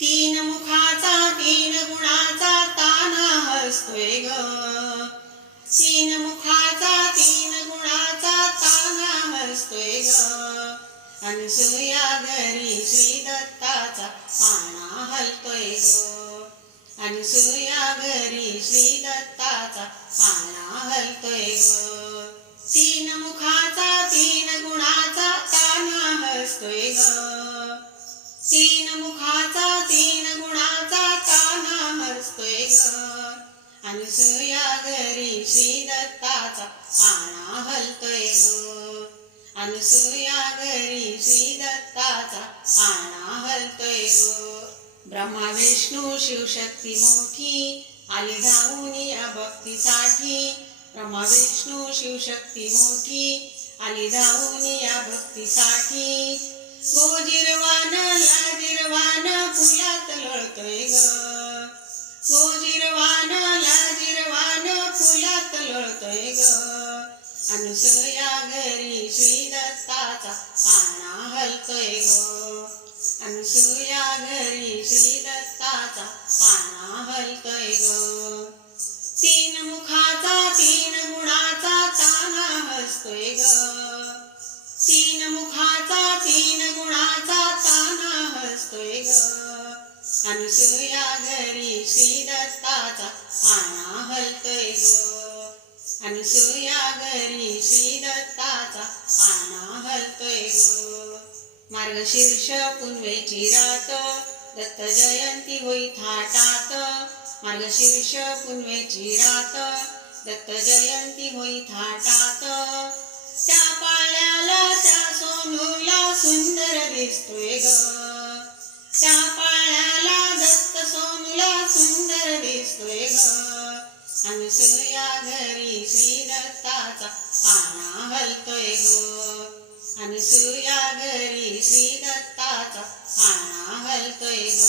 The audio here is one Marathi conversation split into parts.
तीन मुखाचा तीन गुणाचा ताना हसतोय ग. तीन मुखाचा तीन गुणाचा ताना हसतोय ग. अनसुया घरी श्री दत्ताचा पाळणा हलतोय ग. अनसुया घरी श्री दत्ताचा पाळणा हलतोय ग. तीन मुखाचा तीन गुणाचा ताना हसतोय ग. तीन मुखाचा तीन गुणाचा ताना हसतोय ग. अनसुया घरी श्री दत्ताचा पाळणा हलतोय ग. अनसुया घरी श्री दत्ताचा पाळणा हलतोय ग. ब्रह्मा विष्णू शिवशक्ती मोठी आली धावून या भक्तीसाठी. ब्रह्मा विष्णू शिवशक्ती मोठी आली धावून या भक्तीसाठी. गोजिरवान लाजिरवान फुलात लोळतोय ग. गोजिरवान लाजिरवान फुलात लोळतोय ग. अनसुया घरी श्री दत्ताचा पाळणा हलतोय ग. अनसुया घरी श्री दत्ताचा पाळणा हलतोय ग. तीन मुखाचा तीन गुणाचा ताना हसतोय ग. तीन मुखाचा तीन गुणाचा ताना हसतोय ग. अनसुया घरी श्री दत्ताचा पाळणा हलतोय ग. अनसुया घरी श्री दत्ताचा पाळणा हलतोय ग. मार्गशीर्ष पुनवेची रात दत्त जयंती होई थाटात. मार्गशीर्ष पुनवेची रात दत्त जयंती होई थाटात. त्या पाळण्याला त्या सोनूला सुंदर दिसतोय ग. त्या पाळण्याला दत्त सोनूला सुंदर दिसतोय ग. अनसुया घरी श्री दत्ताचा पाळणा हलतोय ग. अनसुया घरी श्री दत्ताचा पाळणा हलतोय ग.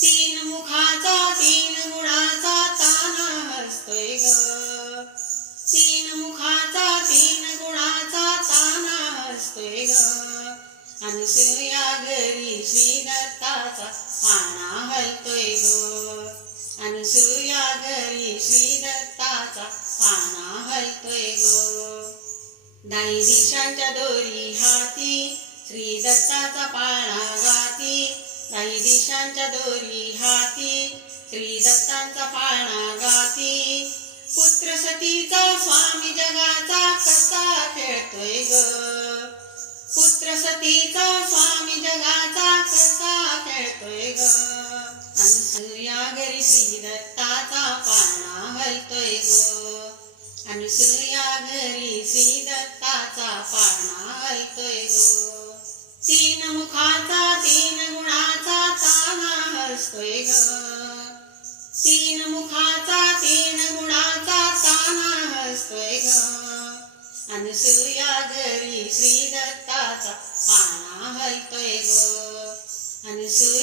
तीन मुखाचा तीन गुणाचा ताना हसतोय ग. तीन मुखाचा तीन गुणाचा ताना हसतोय ग. अनसुया घरी श्री दत्ताचा पाळणा हलतोय ग. अनसुया घरी श्री दत्ताचा पाळणा हलतोय ग. दाही दिशांच्या दोरी हाती श्री दत्ताचा पाळणा गाती. दाही दिशांच्या दोरी हाती श्री दत्तांचा पाळणा गाती. पुत्र सतीचा स्वामी जगाचा कसा खेळतोय ग. पुत्र सतीचा स्वामी जगाचा कसा खेळतोय ग. अनसुया घरी श्री दत्ताचा पाळणा हलतोय ग. अनसुया घरी श्री दत्ताचा पाळणा हलतोय ग. तीन मुखाचा तीन गुणाचा ताना हसतोय ग. तीन मुखाचा तीन गुणाचा ताना हसतोय ग. अनसुया घरी श्री दत्ताचा पाळणा हलतोय ग. अनसुया